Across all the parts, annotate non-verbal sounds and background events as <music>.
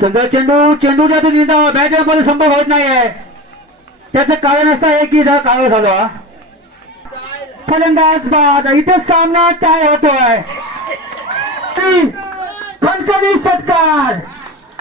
समजा चेंडू चेंडूच्या तो बॅटमध्ये संभव होत नाहीये. त्याचं कारण असं आहे की इथं काळ झालो. फलंदाज बाद इथे सामना टाय होतोय. खणखणी षटकार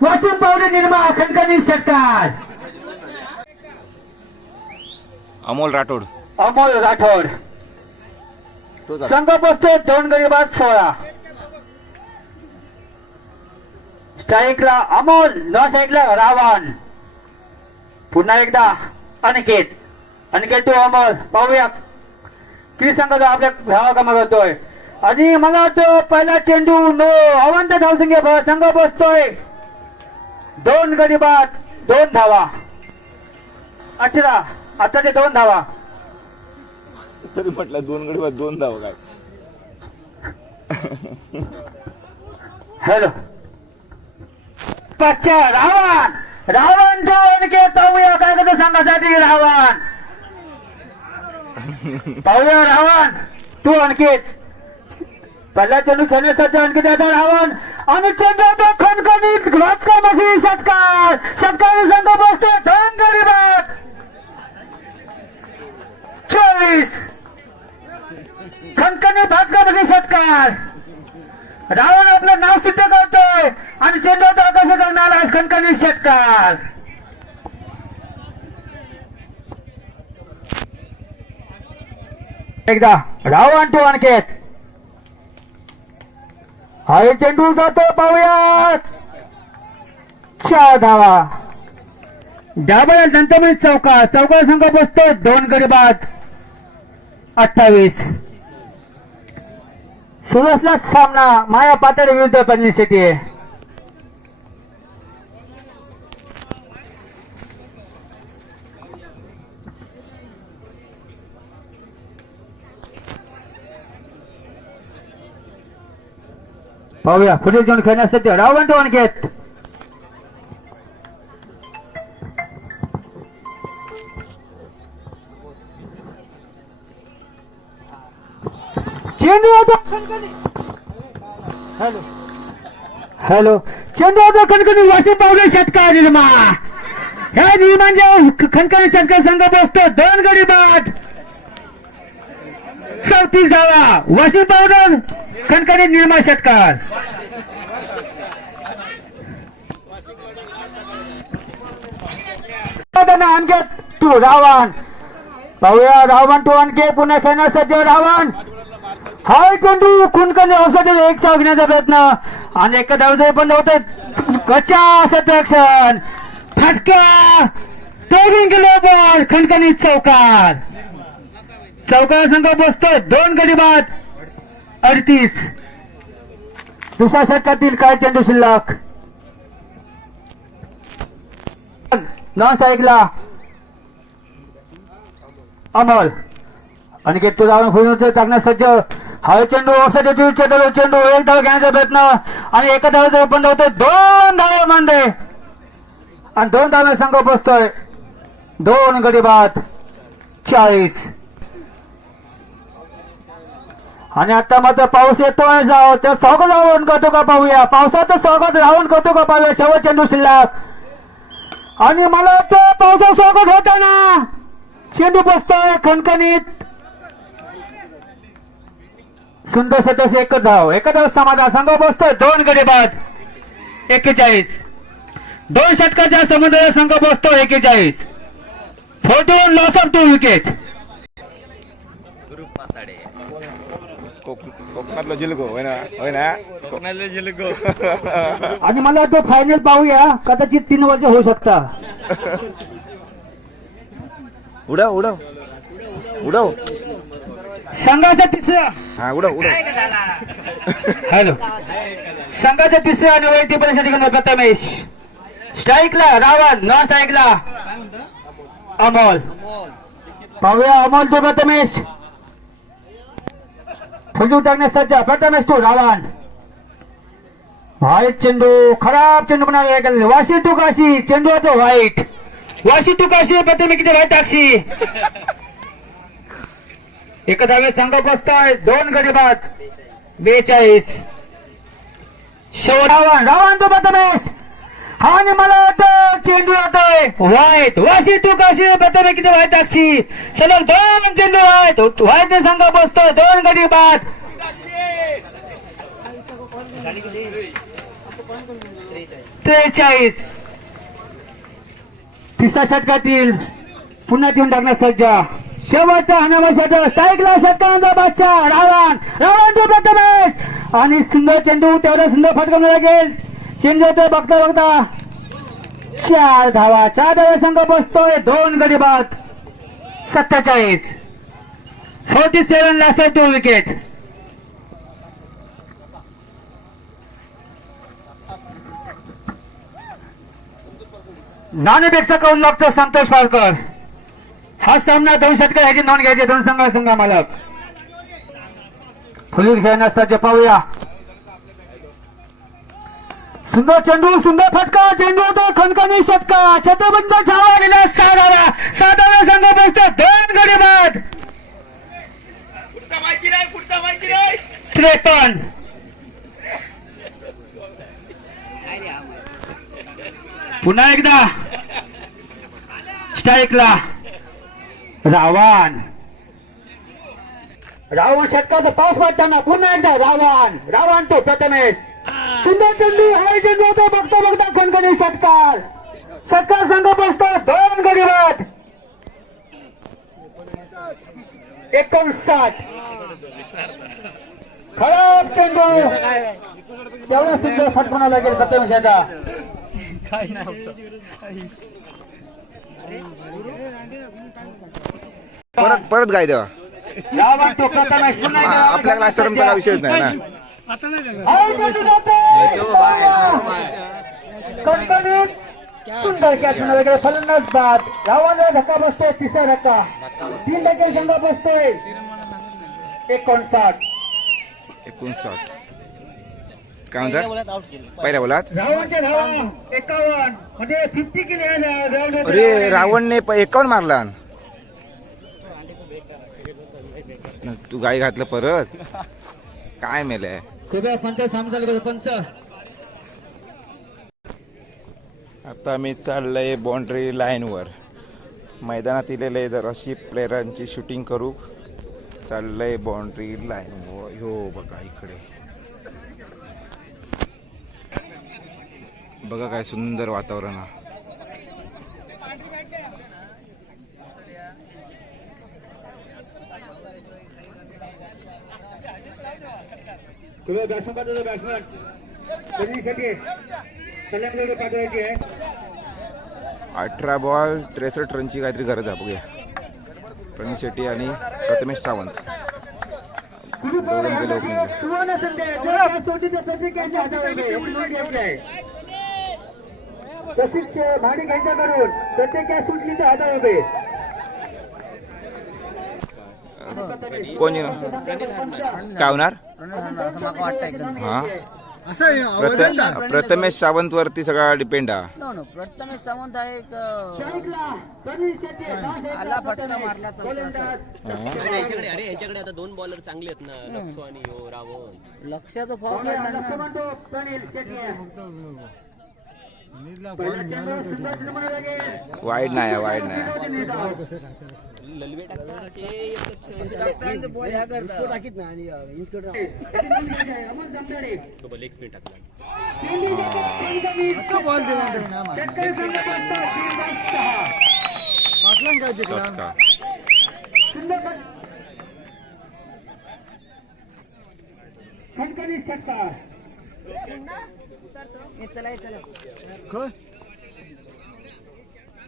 वाशिम पावडे निर्मा खणखणी षटकार अमोल राठोड. अमोल राठोड. संघ बसतो दोन गरीबात सोळा. स्ट्राईकला अमोल न स्ट्राईकला रावण. पुन्हा एकदा अनिकेत. अनिकेत तो अमोल पाहूया किती संघ आपल्या धावा करतोय आणि मला वाटतं पहिला चेंडू नो अवंत धावसंख्या संघ बसतोय. दोन गरीबात दोन धावा. अठरा आताचे दोन धावा. तरी म्हटलं दोन गडी दोन धाव काय? हॅलो. पच्चा रावण. रावण जो उनके पाहूया काय करतो संघासाठी रावण. पाहूया रावण. तू अंकित पहिला चेंडू खेळण्यासाठी अंकित येतो रावण. आणि चेंडू तो खणखणीत घोचका मशी षटकार. षटकारी संघ बसतो धन गरीबात. चोवीस खणखणी भाजका मशी षटकार. रावण आपलं नाव सिद्ध करतोय. आणि चेंडू तो आकाशात करणार आहे खणखणी षटकार एकदा रावण टू अनकेत हा चेंडू जातो पाहूया चार धावा. डाबल नंतर चौका चौका संघ बसतो दोन गरीबात अठ्ठावीस. सुरसला सामना माया पातळ विरुद्ध पनवेल सिटी पाहूया पुढील जाऊन खेळण्यासाठी रावण दोन घेत. चेंडू होता हॅलो. हॅलो. चेंडू होता खणखणी वाशी पावले षटकार निर्मा. ह्या निर्माणच्या खणखणी षटकार संघ बसतो दोन गडी बाद. चौतीस धावा. वाशी पावडर खणखणी निर्मा षटकार. आणखी तू रावण पाहूया रावण तू आणखी पुन्हा खेळण्यासाठी रावण हाय चेंडू कुणकणी औषध एक साव घेण्याचा प्रयत्न. आणि एका धावचे पण होते. कच्चा सत्याक्षण फटका. तोडून गेलो बॉल खणखणीत चौकार. चौकार संघ बसतोय. दोन गडी बाद अडतीस. दुसऱ्या षटकातील काय चेंडू शिल्लक? नॉन ऐकला अमोल. आणि तो जाऊन फुलून टाकण्यास सज्ज. हवे चेंडू जीव चेंडू चेंडू एक धाव घेण्याचा प्रयत्न. आणि एका धावाचा बंद होतोय दोन धावे मांडे. आणि दोन धावे संघ बसतोय. दोन गडी बाद. चाळीस. आणि आता मात्र पाऊस येतोय जाव तर स्वागत राहून करतो का पाहूया. पावसाचं स्वागत राहून करतो का पाहूया शेवट चेंडू शिल्लक. आणि मला वाटतं पावसाचं स्वागत होताना. चेंडू बसतोय खणखणीत. सुंदर सतस एकच धाव एकच धाव समाधान. संघ बसतोय दोन गडी बाद एक्केचाळीस. दोन षटकाच्या संबंधाचा संघ बसतो एक्केचाळीस. Forty one loss of two wicket कोक- कोकणातलं जिलगो होय ना होय ना कोकणातलं जिलगो आणि मला तो फायनल पाहूया कदाचित तीन वर्ष होऊ शकता. उडव उडव. उडव. संघाचा तिसरा. हा उडव हॅलो. संघाचा तिसरा आणि वैयक्तिक परिषदेकडून प्रथमेश स्ट्राईकला रावण नॉन स्ट्राईकला. अमोल. पाहूया अमोल तो प्रथमेश फुलून टाकण्यासाठी प्रथमेश तो रावण व्हाईट चेंडू खराब चेंडू म्हणा वाशी तू काशी चेंडू होतो व्हाईट. वाशी तू काशी प्रथमेश व्हाईट टाकशी एका धावे संघ बसतोय. दोन गडी बाद. बेचाळीस. शेवट रावण रावण तो प्रथमेश. आणि मला वाटतं. चेंडू येतोय. वाईट वाशी तू कशी? प्रथमे किती वाईट टाकशी सलग दोन चेंडू वाईट वाईट संघ बसतोय. दोन गडी बाद. त्रेचाळीस. तिसऱ्या षटकातील पुन्हा ठेवून टाकणार सज्ज. शेवटचा हनामा षटक स्ट्राईकला षटकांचा बादशाह. रावण रावण तो प्रथमेश आणि सुंदर चेंडू तेवढा सुंदर फटकावून लागेल. चेंडू ते बघता बघता चार धावा. चार धावा संघ बसतोय. दोन गडी बाद सत्तेचाळीस. Forty seven last two wicket नाणेपेक्षा करून लागतो संतोष पालकर हा सामना दोन षटकर ह्याची नोंद घ्यायची दोन संघ संघ मालक. फुलीर खेळ नसताचे पाहूया सुंदर चेंडू सुंदर फटका चेंडू होतो खनखनी षटका. छत्रबंद छावा गेला साधारा साधारा संघ बसतो दोन गडी बाद. त्रेपन्न. पुन्हा एकदा. स्ट्राईकला. रावण. रावण षटकाचा पाऊस पडताना पुन्हा एकदा रावण. रावण तो प्रथमेश. सुंदर चेंडू हा चेंडू होतो. बघता बघता खणखणी षटकार षटकार संघ बसतो दोन गडी बाद एकोणसाठ खराब चेंडू. तेवढा सुंदर फटकवणा लागेल सत्यमेशाचा परत परत गाय देवा. रावण तो प्रथमेश पुन्हा एकदा रावण आपल्या क्लासचा काय विषयच नाही ना. हा फलंदाज बाद. रावणला धक्का बसतोय तिसरा धक्का. तीन धक्के संघ बसतोय. एकोणसाठ. एकोणसाठ. काय म्हणतात? पहिल्या बोलात रावणचे धावा एकावन्न. म्हणजे फिफ्टी किलो अरे रावणने एकावन्न मारला न, तू गाई घातलं परत? काय मेलय पंच पंच. आता मी चाललंय बाउंड्री लाईनवर मैदानात इलेले जराशी प्लेयरांची शूटिंग करू. चाललंय बाउंड्री लाईनवर हो बघा इकडे. बघा काय सुंदर वातावरण आहे. तुला बॅट्समन पाठवलं बॅट्समन कधीसाठी कल्याणकडे पाठवायची आहे अठरा बॉल त्रेसष्ट रनची काहीतरी गरज आहे बघूया प्रणित शेट्टी आणि प्रथमेश सावंत दोघं गेले ओपनिंगला सुवर्ण संधी आहे. जर सोडली तर सचिन यांच्या हातावर आहे. एवढी नोंद घ्यायची आहे. तशीच भाडी घ्यायच्या करून प्रत्येक सुटली तर उभे कोण येणार काय होणार? हा? प्रथ- प्रथमेश सावंत वरती सगळा depend no no Prathamesh Sawant हा एक अं, आला आला फटका मारला चौकाचा. याच्याकडे अरे याच्याकडे आता दोन बॉलर चांगले आहेत ना लक्सो आणि यो रावण फॉर्म वाईड नाही वाईड नाही आहे. ललवे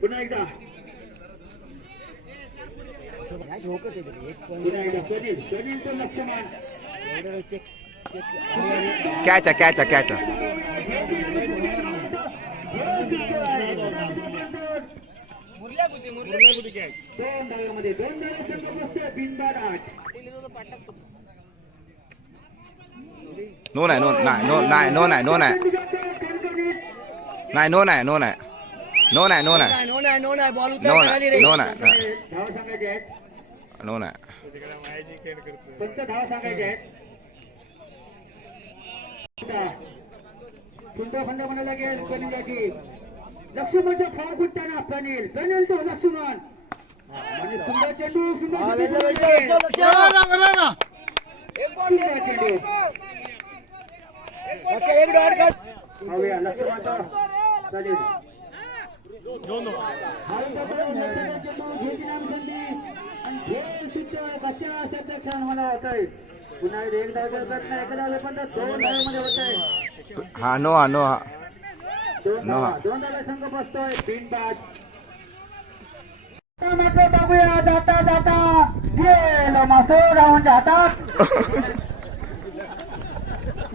पुन्हा एकदा पुन्हा एकदा सुनील सुनील तो लक्ष्मण कॅच आहे कॅच. आहे कॅच आहे दोन डावामध्ये दोन डाव संघ बसतोय बिनबाद आठ नो नाही नो नाही नो नाही नो नाही नो नाही खणखणीत नाही नो नाही नो नाही नो नाही नो नाही नो नाही नो नाही नो नाही धाव सांगायचे आहेत नो नाही फक्त धाव सांगायचे आहेत सुंदर खंड म्हणा लागेल कलिंगाची लक्ष्मणच्या फार कुठताना पॅनेल पॅनेल तो लक्ष्मण आणि सुंदर चेंडू सुंदर चेंडू सुंदर चेंडू पाहूया लक्ष्मणचा चालेल पुन्हा एक धाव करत नाही एका धाव पण दोन धावेमध्ये होत आहे हा नो हा नो हा नो. धावा दोन धावा संघ बसतोय तीन बाद मात्र बघूया जाता. जाता गेलो मासो रावणच्या हातात <laughs>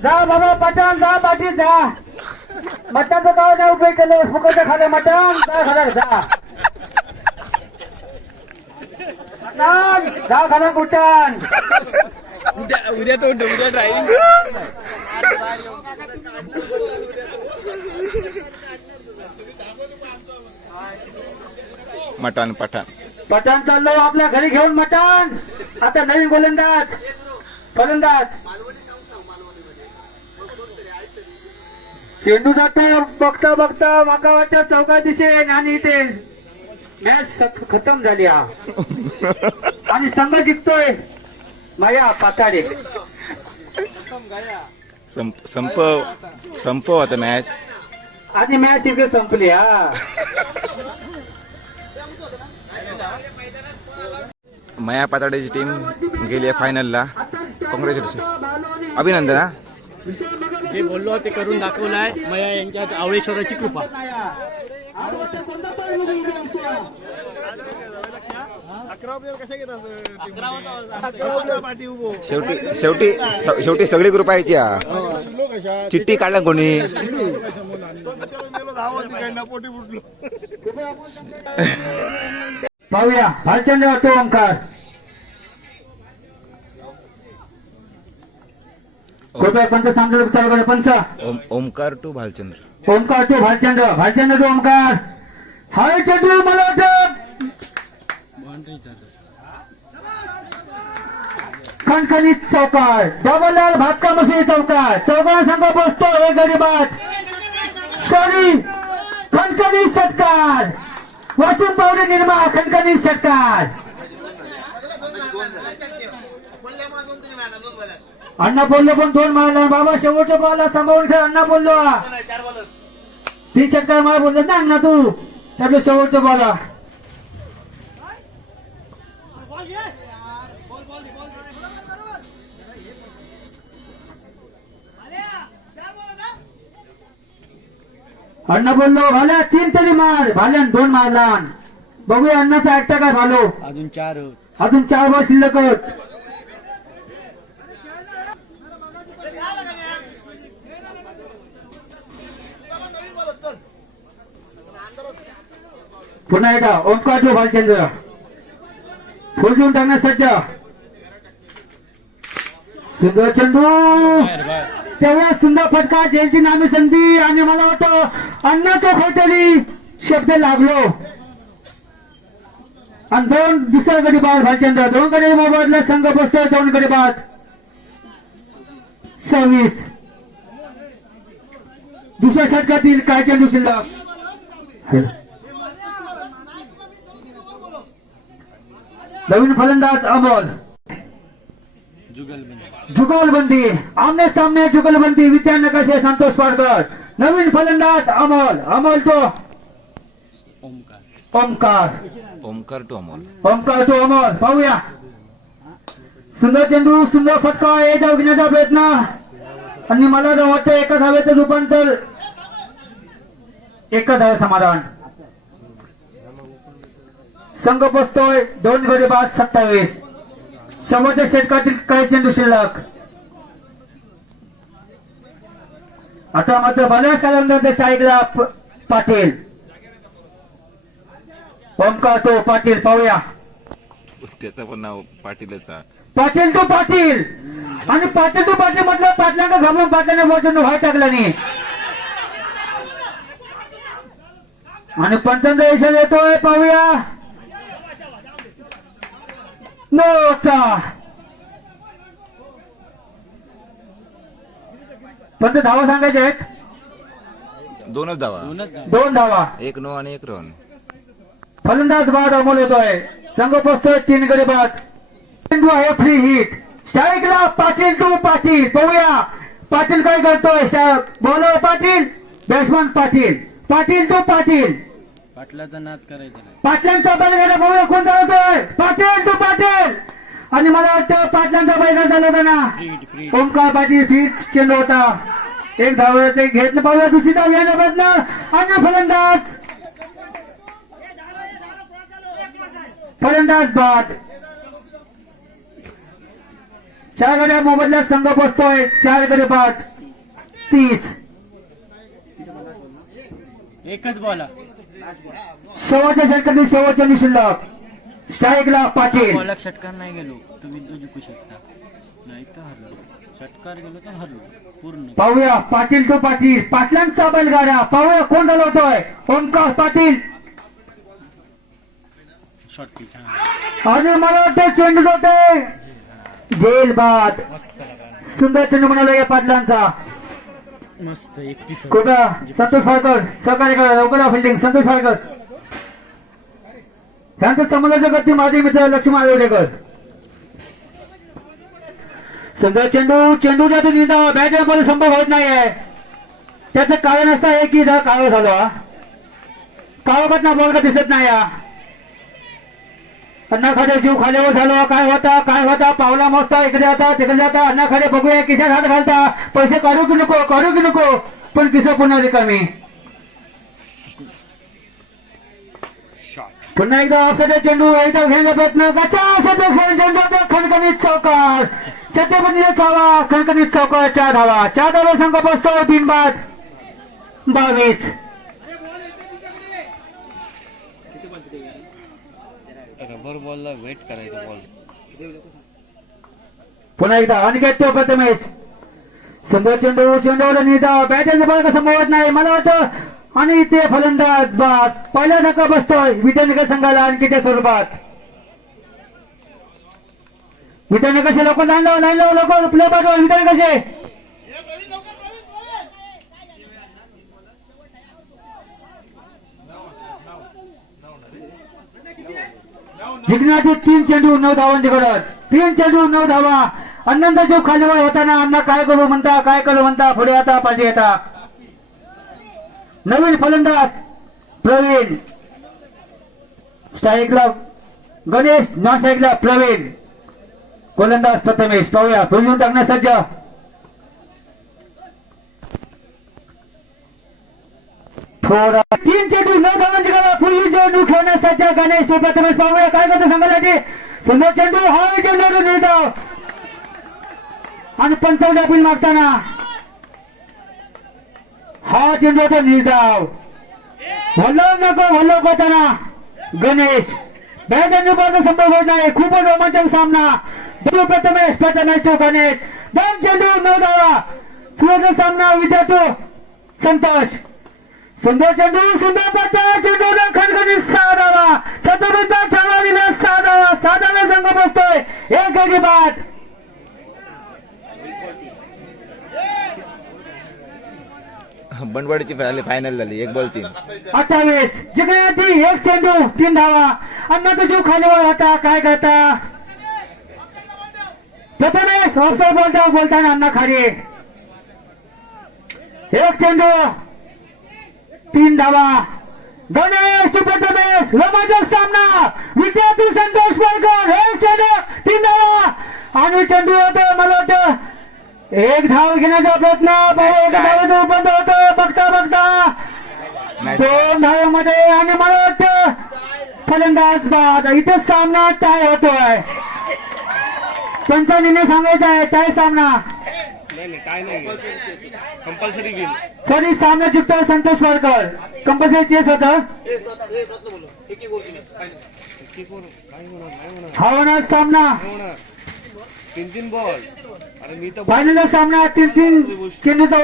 जा बाबा पठाण जा पाठी जा. मटणाचं गाव नाही उपयोग केलं? फुकटचं खालं मटण? जा खाला जा. मटण जा खाला कुटण उद्या उद्या तो उद्या ड्रायव्हिंग मटान पठाण पठाण चाललो आपल्या घरी घेऊन मटण. आता नवीन गोलंदाज. फलंदाज. चेंडू जातो बघता बघता माकावाच्या चौका दिशेन आणि ते मॅच खतम झाली हा. आणि संघ जिंकतोय माया पाताडे. संप संप संप होता मॅच आणि मॅच इकडे संपली हा. माया पाताड्याची टीम गेली आहे फायनलला कॉंग्रॅच्युलेशन अभिनंदन हा. जे बोललो ते करून दाखवलाय. मया यांच्यात आवळेश्वराची कृपा. शेवटी शेवटी शेवटी सगळी ग्रुप यायची हा चिठ्ठी काढला कोणी? पाहूया. भालचंद्र तो ओंकार. कृपया पंच सांगतो चालू करा. पंच. ओम ओमकार टू भालचंद्र. ओंकार तो भालचंद्र. भालचंद्र तो ओंकार हाय चंद्र मला खणखणीत चौकार. बाबालाल भातका मशी चौकार. चौकार संघ बसतो हे गरीबात. सॉरी खणखणीत षटकार वाशिम पावडे निर्मा खणखणीत षटकार अण्णा बोललो पण दोन मारला बाबा शेवटच्या बॉलला सांभाळून खेळ अण्णा बोललो. तीन षटकार मला बोलत ना अण्णा तू? त्यातलं शेवटचं बॉला. अण्णा बोललो भाल्या तीन तरी मार भाल्यान दोन मारला बघूया अण्णाचा ऐकता काय भालो. अजून चार अजून चार बॉल शिल्लक पुन्हा एकदा ओंकार भालचंद्र. फुल देऊन सज्ज. सुंदर चेंडू तेव्हा सुंदर फटका ज्यांची नामी संधी आणि मला वाटतं अण्णाचा खोटरी शब्द लागलो. आणि दोन दुसऱ्या गडी बाद भालचंद्र. दोन गडी मोबाईलला संघ बसतोय दोन गडी बाद सव्वीस. दुसऱ्या षटकातील काय चेंडू शिल्लक. नवीन फलंदाज अमोल. जुगलबंदी. आमने सामने जुगलबंदी. विद्यानगर संतोष पाडकर. नवीन फलंदाज अमोल. अमोल तो ओमकार. ओमकार टू अमोल. ओमकार तो अमोल. पाहूया. सुंदर चेंडू सुंदर फटका. हे जाऊ घेण्याचा प्रयत्न. आणि मला वाटतं एका धावेचं रूपांतर एका धावे समाधान. संघ बसतोय दोन गडी बाद सत्तावीस. शेवटच्या षटकातील काही चेंडू शिल्लक? आता मात्र बऱ्याच कालावधीमध्ये साईडला पाटील. ओमकार तो पाटील पाहूया. त्याचं पण नाव पाटीलच. पाटील तो पाटील! आणि पाटील तो पाटील म्हटलं पाटलांना घाबरून पाटलाने वचन व्हाय टाकला नाही. आणि पंचांचा येतोय पाहूया. नोचा पंच धावा सांगायचे आहेत? दोनच धावा. दोनच धावा. दोन धावा. एक नो आणि एक रन फलंदाज बाद अमोल येतोय. संघ पोचतोय तीन गडी बाद. चेंडू आहे फ्री हिट स्ट्राईकला पाटील टू पाटील. पाहूया. पाटील काय करतोय? Bowler Patil batsman Patil. Patil to Patil. पाटलाचा नाद करायचा नाही. पाटलांचा बैलगाडा कोण चालवतोय पाटील टू पाटील. आणि मला वाटतं पाटलांचा बैलगाडा चालवताना ओमकार पाटील फिट चेंडू होता. एक धावते घेतलं पाहूया दुसरी धाव घ्यायला प्रयत्न आणि फलंदाज. फलंदाज बाद. चार गड्या मोबदल्यात संघ बसतोय. चार गडे बाद. तीस. एकच बॉला शेवटच्या षटकातील शेवटच्या निशिल्लक स्ट्राईकला पाटील. बॉला षटकार नाही गेलो. तुम्ही तो जिंकू शकता. नाही तर हरलो. षटकार गेलो तर हरलो. पूर्ण. पाहूया. पाटील टू पाटील. पाटलांचा बैलगाडा. पाहूया कोण चालवतोय ओमकार पाटील. शॉर्ट पिच आणि मला वाटतं चेंडू जाते जेल बाद सुंदर चेंडू म्हणाला या पाटलांचा. मस्त एकतीस कुठं संतोष फाळकर. सहकार्य करा. लवकर फिल्डिंग. संतोष फाळकर. त्यांचं संबंधाचे करते माझे मित्र लक्ष्मण आयोडेकर सुंदर चेंडू चेंडू जातो निंदा. बॅटमध्ये संभव होत नाहीये. त्याचं कारण असं आहे की काळ झालो. हा काळोखात बॉल का दिसत नाही. हा अण्णा खाडे जीव खाल्यावर झालो. काय होता? काय होता? पावला मस्त इकडे जाता तिकडे जाता. अण्णा खाडे बघूया किशात हात घालता. पैसे काढू की नको? काढू की नको? पण किसा पुन्हा रिकामी? पुन्हा एकदा ऑफसाईड चेंडू एकदा घेण्याचा प्रयत्न. गचा चेंडू खणखणीत चौकार. छत्रपती चावा खणखणीत चौकार चार धावा. चार धावा संघ बसतो बिनबाद. बावीस. रबर बॉलला वेट करायचं बॉल पुन्हा एकदा अनिकेत तो प्रथमेश. समोर चेंडू चेंडूवर निधा बॅटरचा बॉल कसं मोडत नाही. मला वाटतं आणि ते फलंदाज बाद. पहिला धक्का बसतोय विद्यानगर संघाला आणखीच्या स्वरूपात. विद्यानगर लोक लाईन लावा लाईन लावा लोक प्ले पाठवा विद्यानगर जिंकण्याचे तीन चेंडू नऊ धावांची गरज. तीन चेंडू नऊ धावा. अण्णांचा जीव खालीवर होताना अण्णा काय करू म्हणता काय करू म्हणता पुढे आता पाठी येता. नवीन फलंदाज प्रवीण. स्ट्राईकला गणेश नॉन स्ट्राईकला प्रवीण. गोलंदाज प्रथमेश पाहूया. फुलून टाकण्यास सज्ज. थोडा तीन चेंडू नऊ धावांची चेंडू गणेश प्रथमेश पाहूया काय करतो सुंदर चेंडू हा चेंडू निर्धाव आणि पंचावन्न अपील मागताना. हा चेंडू होता निर्धाव हल्लो नको हल्लो करताना गणेश. बॅट बॉल संभव होत नाही. खूपच रोमांचक सामना. दोन प्रथमेश प्रथमेश तो गणेश. दोन चेंडू नऊ धावा. सुवर्ण सामना विद्यार्थी संतोष. सुंदर चेंडू सुंदर पट्टा चेंडू खणखणीत सहा धावा छत्रपती छावालीने सहा धावा सहा धावे संघ बसतोय. एक गडी बाद बंडवाडीची फायनल झाली. एक बॉल तीन. अठ्ठावीस. जिंकण्याआधी एक चेंडू तीन धावा. अण्णा जीव खालीवर होता. काय करता? प्रथमेश ऑफसाईड बोलता बोलताना अण्णा खाली. एक चेंडू. तीन धावा गणेश प्रथमेश रोमांचक सामना. विद्यार्थी संतोष पालकर एक चेंडू तीन धावा आणि चेंडू होतो मला वाटतं एक धाव घेण्याचा प्रयत्न. भाऊ एक धावेचं बंद होतं. बघता बघता. दोन धावामध्ये आणि मला वाटतं फलंदाज बाद. इथे सामना टाय होतोय. त्यांचा निर्णय सांगायचा आहे टाय सामना. सॉरी सामना जिंकतो संतोष वाडकर. कंपल्सरी चेस होत. हा होणार सामना. तीन तीन बॉल अरे मी तर फायनल सामना तीन तीन चेंडूचा